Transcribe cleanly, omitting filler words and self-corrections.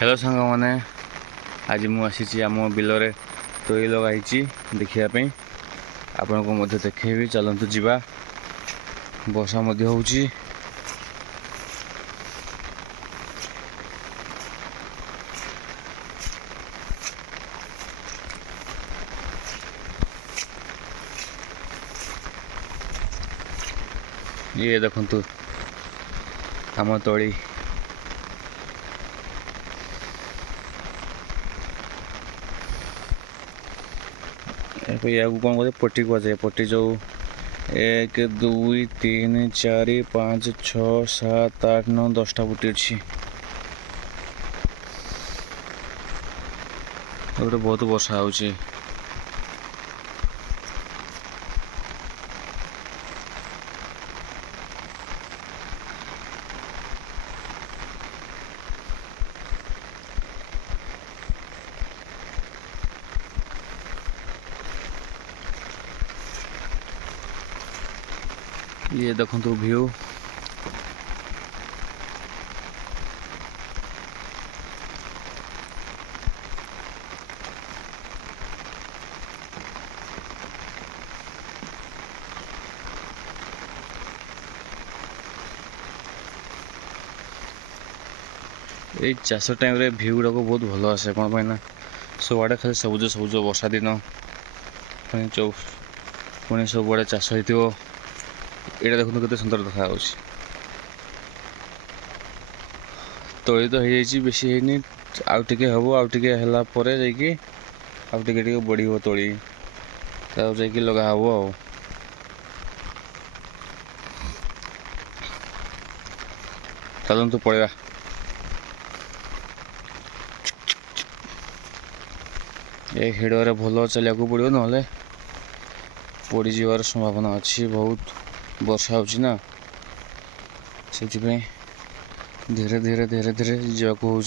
hello सांग मैंने आज मुझे आम बिल तोड़ी लगाई देखापी आपण को देखेबी चलतु जा वर्षा हो ये देखु आम तोड़ी या कौन कहते पट्टी कहुए पट्टी जो 1 2 3 4 5 6 7 8 9 10टा पट्टी अच्छी गोटे बहुत वर्षा हो ये देखो व्यू ये चाष टाइम रे व्यू गुड़ाक बहुत भल आसे कौन पाई ना सबुआड़े खाली सबुज सबुज वर्षा दिन पुणी सबुआड़े चाष हो ये देखो केते सुंदर देखा तोली तो हो बेसी है आउ टे हम आउ टे है बढ़ तोली जा लगा हम चलतु पड़ेगा ये हिड़े भल चलिया पड़ो ना पड़ जावर संभावना अच्छी बहुत वर्षा होना से धीरे धीरे धीरे धीरे जावाक हो